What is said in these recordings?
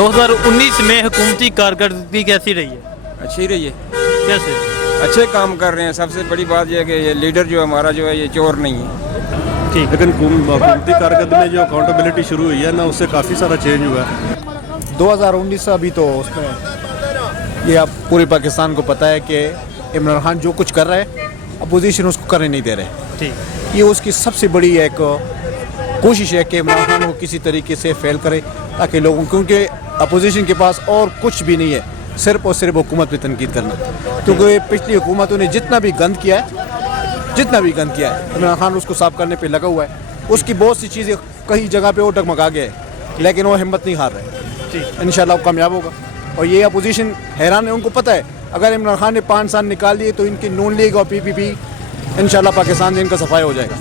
2019 में हुकूमती कारकर्दगी कैसी रही है? अच्छी रही है, कैसे? अच्छे काम कर रहे हैं। सबसे बड़ी बात यह है कि ये लीडर जो हमारा जो है ये चोर नहीं है। ठीक। लेकिन हुकूमती कारकर्दगी में जो अकाउंटेबिलिटी शुरू हुई है ना, उससे काफ़ी सारा चेंज हुआ है। 2019 अभी तो उसमें ये अब पूरे पाकिस्तान को पता है कि इमरान खान जो कुछ कर रहा है अपोजिशन उसको करने नहीं दे रहे। ठीक। ये उसकी सबसे बड़ी एक कोशिश है कि इमरान खान को किसी तरीके से फेल करे ताकि लोगों, क्योंकि अपोजिशन के पास और कुछ भी नहीं है, सिर्फ और सिर्फ हुकूमत पे तनकीद करना। क्योंकि पिछली हुकूमतों ने जितना भी गंद किया है इमरान खान उसको साफ करने पे लगा हुआ है। उसकी बहुत सी चीज़ें कई जगह पे वो डगमगा गया है, लेकिन वो हिम्मत नहीं हार रहे। इंशाल्लाह वो कामयाब होगा। और ये अपोजिशन हैरान है, उनको पता है अगर इमरान खान ने 5 साल निकाल दिए तो इनकी नून लीग और PPP इंशाल्लाह पाकिस्तान से इनका सफाई हो जाएगा।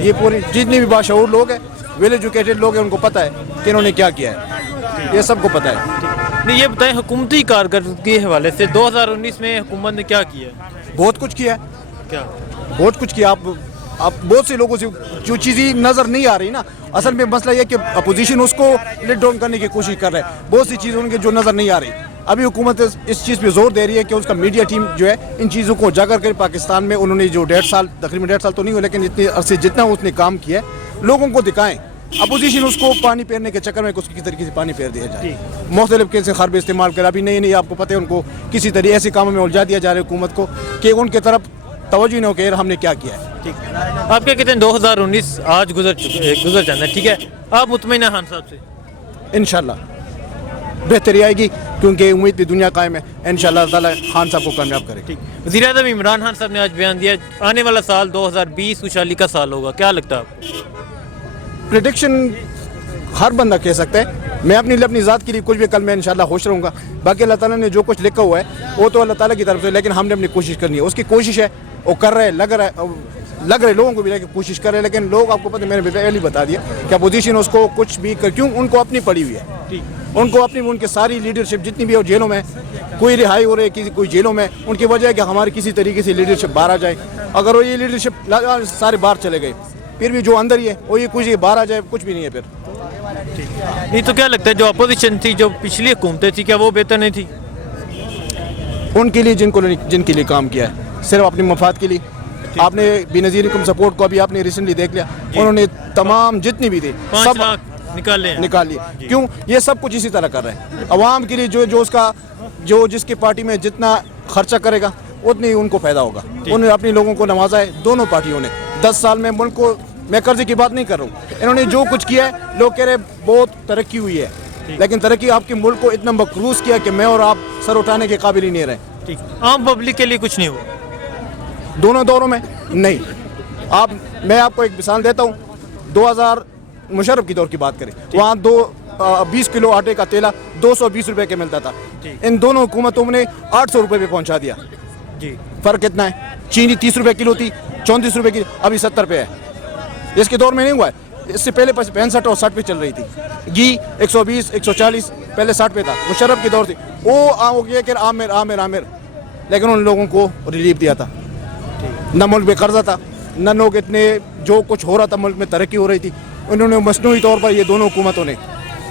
ये पूरी जितने भी बाशऊर लोग हैं, वेल एजुकेटेड लोग हैं, उनको पता है कि इन्होंने क्या किया है, ये सबको पता है। नहीं, ये बताएं हुकूमती कारकर्दगी के हवाले से 2019 में हुकूमत ने क्या किया? बहुत कुछ किया है, क्या? बहुत कुछ किया। आप बहुत से लोगों से जो चीज़ें नज़र नहीं आ रही ना, असल में मसला ये कि अपोजिशन उसको लेट डाउन करने की कोशिश कर रहा है। बहुत सी चीज़ें उनके जो नज़र नहीं आ रही, अभी हुकूमत इस चीज़ पे जोर दे रही है कि उसका मीडिया टीम जो है इन चीज़ों को उजागर कर पाकिस्तान में उन्होंने जो तकरीबन 1.5 साल तो नहीं हुआ, लेकिन इतने अरसे जितना उसने काम किया है लोगों को दिखाएं। अपोजिशन उसको पानी फेरने के चक्कर में किसी तरीके से पानी फेर दिया जाए, मुख्तलिफ कैसे खरब इस्तेमाल कर। अभी नहीं आपको पता है उनको किसी तरीके ऐसे कामों में उलझा दिया जा रहा है हुकूमत को कि उनके तरफ तवज्जो नहीं हो कि हमने क्या किया है। ठीक। आप क्या कहते हैं 2019 आज गुजर जाना है, ठीक है, आप मुतमईन हैं खान साहब से? इंशाल्लाह बेहतरी आएगी, क्योंकि उम्मीद पे दुनिया कायम है। इंशाल्लाह ताला खान साहब को कामयाब करे। ठीक। वज़ीर-ए-आज़म इमरान खान साहब ने आज बयान दिया आने वाला साल 2020 खुशहाली का साल होगा, क्या लगता है आपको? प्रेडिक्शन हर बंदा कह सकता है, मैं अपनी ज़ात के लिए कुछ भी कल मैं इंशाल्लाह खुश रहूँगा। बाकी अल्लाह ताला ने जो कुछ लिखा हुआ है वो तो अल्लाह ताला की तरफ से, लेकिन हमने अपनी कोशिश करनी है। उसकी कोशिश है, वो कर रहे, लग रहे लोगों को भी लेकर कोशिश कर रहे हैं, लेकिन लोग आपको पता है, मैंने पहले ही बता दिया कि अपोजिशन उसको कुछ भी कर, क्यों उनको अपनी पड़ी हुई है, उनको अपनी उनके सारी लीडरशिप जितनी भी हो जेलों में, कोई रिहाई हो रही है किसी कोई जेलों में, उनकी वजह है कि हमारी किसी तरीके से लीडरशिप बाहर आ जाए। अगर वो ये लीडरशिप सारे बाहर चले गए, फिर भी जो अंदर ही है वो ये कुछ बाहर आ जाए, कुछ भी नहीं है फिर। नहीं तो क्या लगता है जो अपोजिशन थी, जो पिछली हुकूमतें थी, क्या वो बेहतर नहीं थी? उनके लिए जिनके लिए काम किया है सिर्फ अपने मफाद के लिए। आपने बेनज़ीर इनकम सपोर्ट को अभी आपने रिसेंटली देख लिया, उन्होंने तमाम जितनी भी थे 5 सब लाख निकाल लिए। क्यों? ये सब कुछ इसी तरह कर रहे हैं अवाम के लिए। जो उसका जिसकी पार्टी में जितना खर्चा करेगा उतनी ही उनको फ़ायदा होगा। उन्होंने अपने लोगों को नवाजा है दोनों पार्टियों ने। 10 साल में मुल्क को, मैं कर्जे की बात नहीं कर रहा हूँ, इन्होंने जो कुछ किया है लोग कह रहे बहुत तरक्की हुई है, लेकिन तरक्की आपके मुल्क को इतना मकरूज किया कि मैं और आप सर उठाने के काबिल ही नहीं रहे। ठीक। आम पब्लिक के लिए कुछ नहीं हुआ दोनों दौरों में नहीं। मैं आपको एक मिसाल देता हूँ, 2000 मुशर्रफ की दौर की बात करें, वहाँ 20 किलो आटे का तेला 220 रुपए के मिलता था। इन दोनों हुकूमतों ने 800 रुपए पे पहुँचा दिया। जी। फ़र्क कितना है? चीनी 30 रुपए किलो थी, 34 रुपए की, अभी 70 पे है। इसके दौर में नहीं हुआ है, इससे पहले 65 और 60 पे चल रही थी। घी 120 140 पहले 60 पे था, मुशर्रफ की दौर थी। वो ये कि आमिर, लेकिन उन लोगों को रिलीफ दिया था। न मुल्क में कर्जा था, न लोग इतने, जो कुछ हो रहा था मुल्क में तरक्की हो रही थी, उन्होंने मसनूई तौर पर ये दोनों हुकूमतों ने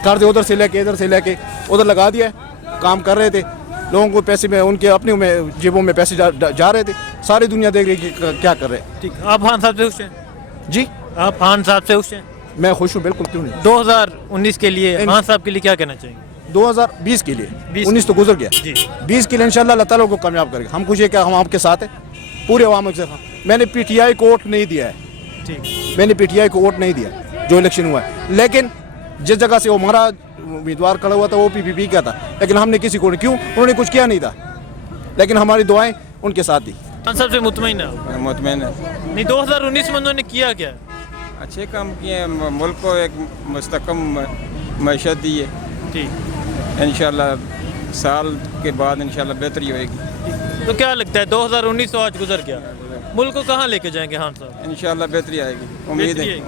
कर्जे उधर से लेके इधर से लेके उधर लगा दिया है। काम कर रहे थे, लोगों को पैसे में उनके अपने में जेबों में पैसे जा रहे थे। सारी दुनिया देख रही कि क्या कर रहे हैं। ठीक। आप खान साहब से खुश हैं? जी, आप खान साहब से खुश हैं? मैं खुश हूँ, बिल्कुल, क्यों नहीं। 2019 के लिए खान साहब के लिए क्या कहना चाहिए? 2020 के लिए 19 तो गुजर गया जी। 20 के लिए इंशाल्लाह अल्लाह ताला को कामयाब करेगा। हम खुश है कि हम आपके साथ हैं, पूरे अवाम के साथ। मैंने PTI को वोट नहीं दिया है, ठीक, मैंने PTI को वोट नहीं दिया जो इलेक्शन हुआ है, लेकिन जिस जगह से वो हमारा उम्मीदवार खड़ा हुआ था वो PPP का था, लेकिन हमने किसी को नहीं, क्यों? उन्होंने कुछ किया नहीं था, लेकिन हमारी दुआएं उनके साथ थी। खान साहब से मुतमईन है? मुतमईन है। नहीं, 2019 में उन्होंने किया क्या? अच्छे काम किए हैं, मुल्क को एक मुस्तकम मैशत दी है। ठीक। इंशाल्लाह साल के बाद इंशाल्लाह बेहतरी होएगी। तो क्या लगता है 2019 तो आज गुजर गया, मुल्क को कहाँ लेके जाएंगे खान साहब? इंशाल्लाह बेहतरी आएगी, उम्मीद है।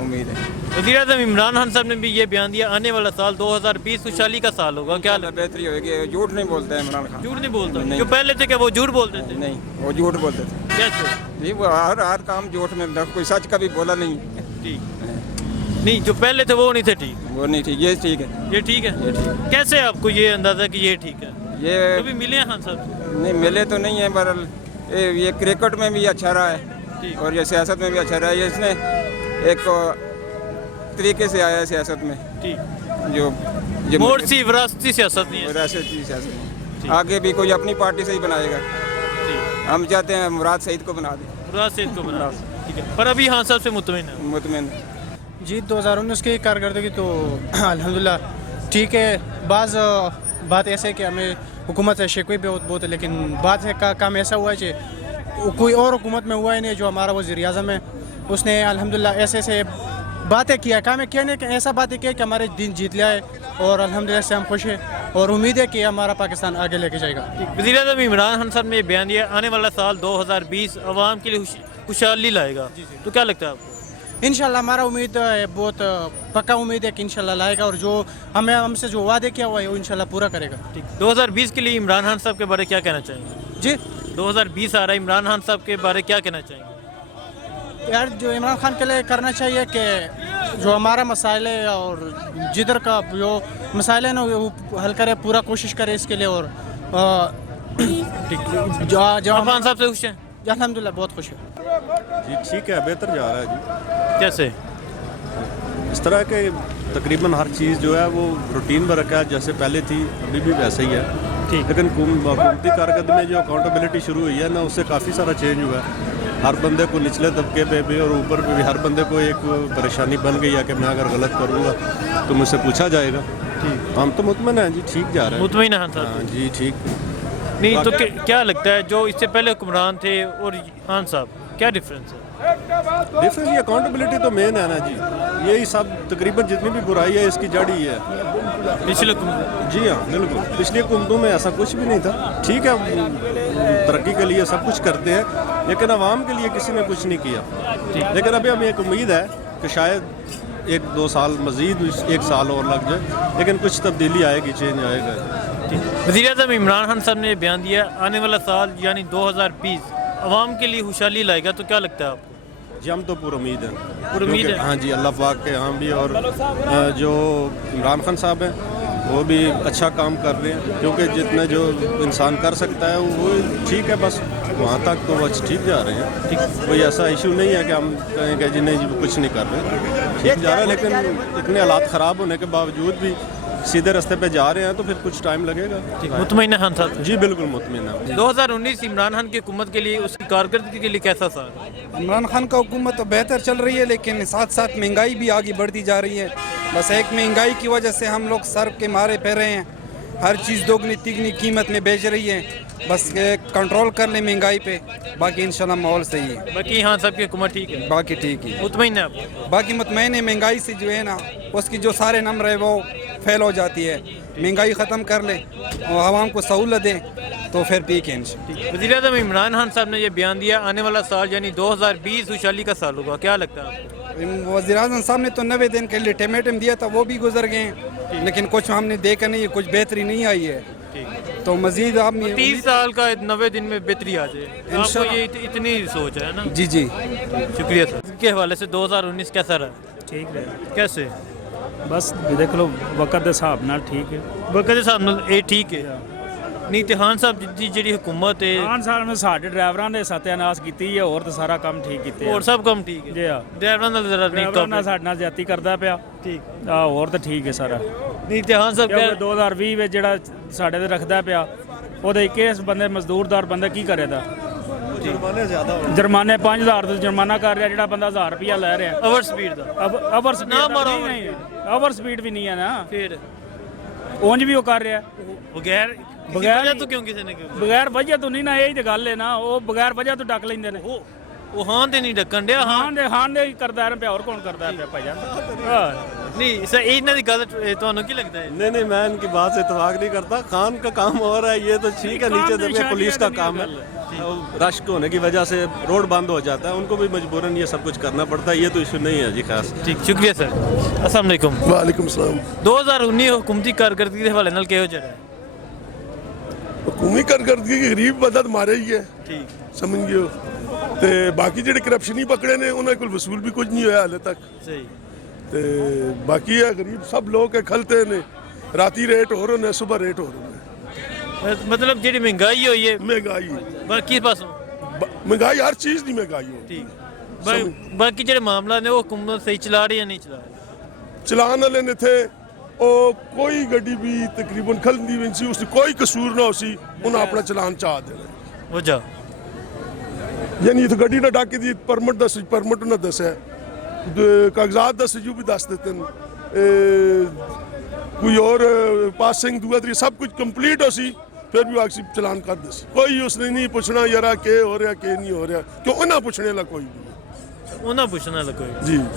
वज़ीर-ए-आज़म इमरान खान साहब ने भी ये बयान दिया आने वाला साल 2020 खुशहाली का साल होगा, क्या लगता बेहतरी होएगी। झूठ नहीं बोलता है इमरान खान। है? झूठ नहीं बोलता? नहीं। जो पहले थे क्या वो झूठ बोलते थे? नहीं, वो झूठ बोलते थे। कैसे? जी, वो हर काम झूठ में, कोई सच का भी बोला नहीं। ठीक। नहीं जो पहले थे वो नहीं थे ठीक, वो नहीं ठीक, ये ठीक है। ये ठीक है। ये ठीक कैसे आपको ये अंदाजा कि ये ठीक है? ये कभी मिले हैं खान साहब से? नहीं मिले तो नहीं है, पर ये क्रिकेट में भी अच्छा रहा है ठीक। और ये सियासत में भी अच्छा रहा है। ये इसने एक तरीके से आया है सियासत में, ठीक, जो मोड़ सी विरासती सियासत नहीं है। विरासती सियासत में आगे भी कोई अपनी पार्टी से ही बनाएगा। ठीक, हम चाहते हैं मुराद सईद को बना दें। मुराद सईद को बना, ठीक है। पर अभी खान साहब से मुतमिन है? मुतमिन जी 2019 की कारकर्दगी तो अल्हम्दुलिल्लाह ठीक है। बात ऐसे है कि हमें हुकूमत से शिकवे भी बहुत है, लेकिन बात है का काम ऐसा हुआ है कि कोई और हुकूमत में हुआ ही नहीं। जो हमारा वज़ीर आज़म है उसने अल्हम्दुलिल्लाह ऐसे ऐसे बातें किया, काम है किया नहीं कि ऐसा बातें किया कि हमारे दिन जीत लिया है, और अल्हम्दुलिल्लाह से हम खुश हैं और उम्मीद है कि हमारा पाकिस्तान आगे लेके जाएगा। वज़ीर आज़म इमरान खान साहब ने ये बयान दिया आने वाला साल 2020 अवाम के लिए खुशहाली लाएगा, तो क्या लगता है आपको? इंशाल्लाह हमारा उम्मीद है, बहुत पक्का उम्मीद है कि इंशाल्लाह लाएगा, और जो हमसे जो वादे किया हुआ है वो इंशाल्लाह पूरा करेगा। ठीक, 2020 के लिए इमरान खान साहब के बारे क्या कहना चाहेंगे? जी 2020 आ रहा है, इमरान खान साहब के बारे क्या कहना चाहेंगे? यार जो इमरान खान के लिए करना चाहिए कि जो हमारा मसाइल है और जिधर का जो मसाइल है ना वो हल करे, पूरा कोशिश करे इसके लिए। और जो इमरान साहब से खुश हैं? अल्हम्दुलिल्लाह बहुत खुश है जी ठीक है, बेहतर जा रहा है जी। कैसे? इस तरह के तकरीबन हर चीज़ जो है वो रूटीन में रखा है, जैसे पहले थी अभी भी वैसे ही है। ठीक, लेकिन हुकूमती कारकर्दगी में जो अकाउंटेबिलिटी शुरू हुई है ना, उससे काफ़ी सारा चेंज हुआ है। हर बंदे को निचले तबके पे भी और ऊपर पे भी हर बंदे को एक परेशानी बन गई है कि मैं अगर गलत करूँगा तो मुझसे पूछा जाएगा। ठीक, हम तो मुतमईन हैं जी, ठीक जा रहा है। मुतमईन है खान साहब? हाँ जी ठीक। नहीं तो क्या लगता है जो इससे पहले हुक्मरान थे और खान साहब, क्या डिफरेंस है? डिफरेंस ये अकाउंटेबिलिटी तो मेन है ना जी, यही सब तकरीबन जितनी भी बुराई है इसकी जड़ ही है। पिछले जी हाँ बिल्कुल, पिछली हुकूमतों में ऐसा कुछ भी नहीं था। ठीक है तरक्की के लिए सब कुछ करते हैं, लेकिन आवाम के लिए किसी ने कुछ नहीं किया। लेकिन अभी हमें एक उम्मीद है कि शायद 1-2 साल मज़ीद 1 साल और लग जाए, लेकिन कुछ तब्दीली आएगी, चेंज आएगा। वज़ीर आज़म इमरान खान साहब ने बयान दिया आने वाला साल यानी 2020 अवाम के लिए खुशहाली लाएगा, तो क्या लगता है आपको? जी हम तो पूरी उम्मीद है, पूरी उम्मीद है? हाँ जी, अल्लाह पाक के यहाँ भी, और जो इमरान खान साहब हैं वो भी अच्छा काम कर रहे हैं, क्योंकि जितना जो इंसान कर सकता है वो ठीक है, बस वहाँ तक तो बस ठीक जा रहे हैं। ठीक, कोई ऐसा इशू नहीं है कि हम कहें कि जी नहीं जी वो कुछ नहीं कर रहे, ठीक जा रहा है। लेकिन इतने हालात ख़राब होने के बावजूद भी सीधे रास्ते पे जा रहे हैं, तो फिर कुछ टाइम लगेगा। मुतमईन है खान साहब? जी बिल्कुल मुतमईन है। 2019 इमरान खान की हुकूमत के लिए, उसकी कारकर्दगी के लिए कैसा साल है? इमरान खान का हुकूमत तो बेहतर चल रही है, लेकिन साथ साथ महंगाई भी आगे बढ़ती जा रही है। बस एक महंगाई की वजह से हम लोग सर के मारे फिर रहे हैं, हर चीज़ दोगुनी तिगनी कीमत में बेच रही है। बस कंट्रोल कर ले महंगाई पे, बाकी इंशाल्लाह माहौल सही है। बाकी खान साहब की हुकूमत ठीक है? बाकी ठीक है, मुतमईन है आप? बाकी मुतमईन है। महंगाई से जो है ना उसकी जो सारे नंबर है वो फेल हो जाती है। महंगाई ख़त्म कर ले और आवाम को सहूलत दें तो फिर पीक है। वज़ीर आज़म इमरान खान साहब ने ये बयान दिया आने वाला साल यानी 2020 खुशहाली का साल होगा, क्या लगता है आपको? वज़ीर आज़म साहब ने तो 90 दिन के लिए अल्टीमेटम दिया था, वो भी गुजर गए हैं, लेकिन कुछ हमने देखा नहीं है, कुछ बेहतरी नहीं आई है। तो मजीद आप 30 साल का 90 दिन में बेहतरी आ जाए, आपको ये इतनी सोच है ना? जी जी शुक्रिया सर। के हवाले से 2019 कैसा रहा? ठीक रहा, कैसे? बस देख लो वक्त के हिसाब नाल ठीक है। वक्त के हिसाब नाल ये ठीक है। नहीं तो खान साहब ਦੀ ਜਿਹੜੀ हुकूमत है, खान साहब ने ਸਾਡੇ ਡਰਾਈਵਰਾਂ ਨੇ ਸਤਿਆਨਾਸ਼ ਕੀਤੀ ਹੈ, ਹੋਰ ਤਾਂ ਸਾਰਾ ਕੰਮ ਠੀਕ ਕੀਤੇ और सब काम ठीक है। ਜੀ ਆ ड्राइवਰਾਂ ਨਾਲ ਜ਼ਰਾ नहीं ਡਰਾਈਵਰਾਂ ਨਾਲ काम ਸਾਡੇ ਨਾਲ ਜ਼ਿਆਦਤੀ ਕਰਦਾ ਪਿਆ। ठीक। ਆ ਹੋਰ ਤਾਂ ਠੀਕ ਹੈ ਸਾਰਾ। नहीं तो खान साहब ਕਿਉਂਕਿ 2020 ਵਿੱਚ ਜਿਹੜਾ ਸਾਡੇ ਤੇ ਰੱਖਦਾ ਪਿਆ, ਉਹਦੇ ਕੇਸ ਬੰਦੇ ਮਜ਼ਦੂਰਦਾਰ ਬੰਦਾ ਕੀ ਕਰੇਗਾ? जुर्माने ज़्यादा हो ਜੁਰਮਾਨੇ 5000 ਤੋਂ ਜੁਰਮਾਨਾ ਕਰ ਰਿਹਾ, ਜਿਹੜਾ ਬੰਦਾ 1000 ਰੁਪਇਆ ਲੈ ਰਿਹਾ। ओवर स्पीड ਦਾ ਓਵਰ ਸਪੀਡ ਨਾ ਮਾਰੋ। ਨਹੀਂ, ਓਵਰ ਸਪੀਡ ਵੀ ਨਹੀਂ ਹੈ ਨਾ, फिर ਉਂਝ ਵੀ ਉਹ ਕਰ ਰਿਹਾ बगैर बगैर- वजह तो क्यों किसी ने क्यों? ਬਗੈਰ ਵਜ੍ਹਾ ਤੋਂ ਨਹੀਂ ਨਾ, ਇਹੀ ਤੇ ਗੱਲ ਹੈ ਨਾ, ਉਹ ਬਗੈਰ ਵਜ੍ਹਾ ਤੋਂ ਡੱਕ ਲੈਂਦੇ ਨੇ। ਉਹ ਹਾਂ ਤੇ ਨਹੀਂ ਡੱਕਣ ਡਿਆ। ਹਾਂ ਦੇ ਹੀ ਕਰਦਾ ਰਿਹਾ ਪਿਆ, ਹੋਰ ਕੌਣ ਕਰਦਾ ਪਿਆ ਭਾਈ ਜਾਨ? ਹਾਂ नहीं सर ਇਹਨਾਂ ਦੀ ਗੱਲ ਤੁਹਾਨੂੰ ਕੀ ਲੱਗਦਾ ਹੈ? नहीं मैं इनकी बात से इतफाक नहीं करता। खान का काम हो रहा है ये तो ठीक है, काम नीचे तो दबके शायद पुलिस ये का तो काम है। नहीं रश होने की वजह से रोड बंद हो जाता है, उनको भी मजबूरन ये सब कुछ करना पड़ता है, ये तो इशू नहीं है जी खास। ठीक, शुक्रिया सर। अस्सलाम वालेकुम। वालेकुम सलाम। 2019 हुकूमती कारकर्दगी ਦੇ ਹਵਾਲੇ ਨਾਲ ਕਿਹੋ ਜਿਹਾ ਹੈ? हुकूमी कारकर्दगी की गरीब मदद मारे ही है, ठीक समझ गए। ते बाकी ਜਿਹੜੇ ਕਰਪਸ਼ਨ ਹੀ ਪਕੜੇ ਨੇ ਉਹਨਾਂ ਕੋਲ ਵਸੂਲ ਵੀ ਕੁਝ ਨਹੀਂ ਹੋਇਆ ਹਾਲੇ ਤੱਕ। सही। ਤੇ ਬਾਕੀ ਹੈ ਗਰੀਬ ਸਭ ਲੋਕ ਖਲਤੇ ਨੇ ਰਾਤੀ ਰੇਟ ਹੋ ਰਹੇ ਨੇ ਸਵੇਰ ਰੇਟ ਹੋ ਰਹੇ ਨੇ मतलब जी महंगाई हुई है ਮਹਿੰਗਾਈ बाकी पासों ਮਹਿੰਗਾਈ ਹਰ ਚੀਜ਼ ਦੀ ਮਹਿੰਗਾਈ ਹੋ ठीक बाकी जो मामला ने वो हुकूमत सही चला रही है नहीं चला रही ਚਲਾਨ ਵਾਲੇ ਨੇ ਥੇ ਉਹ ਕੋਈ ਗੱਡੀ ਵੀ ਤਕਰੀਬਨ ਖਲਦੀ ਵੀ ਸੀ ਉਸ ਕੋਈ ਕਸੂਰ ਨਾ ਸੀ ਉਹਨਾਂ ਆਪਣਾ ਚਲਾਨ ਚਾਹ ਦੇਣਾ वजह ਯਾਨੀ ਇਹ ਗੱਡੀ ਨਾ ਡਾਕੇ ਦੀ ਪਰਮਿਟ ਦੱਸ ਪਰਮਿਟ ਨਾ ਦੱਸਿਆ ਕਾਗਜ਼ਾਤ ਦੱਸ ਜੋ ਵੀ ਦੱਸ ਦਿੱਤੇ ਨੇ ਕੋਈ ਹੋਰ ਪਾਸਿੰਗ ਦੂਆ ਤਰੀ ਸਭ ਕੁਝ ਕੰਪਲੀਟ ਹੋ ਸੀ ਫਿਰ ਵੀ ਆਕਸੀ ਚਲਾਨ ਕਰ ਦੇ ਸੀ ਕੋਈ ਉਸਨੇ ਨਹੀਂ ਪੁੱਛਣਾ ਯਾਰਾ ਕੀ ਹੋ ਰਿਹਾ ਕੀ ਨਹੀਂ ਹੋ ਰਿਹਾ ਕਿਉਂ ਉਹਨਾਂ ਪੁੱਛਣੇ ਲਾ ਕੋਈ ਉਹਨਾਂ ਪੁੱਛਣਾ ਲਾ ਕੋਈ ਜੀ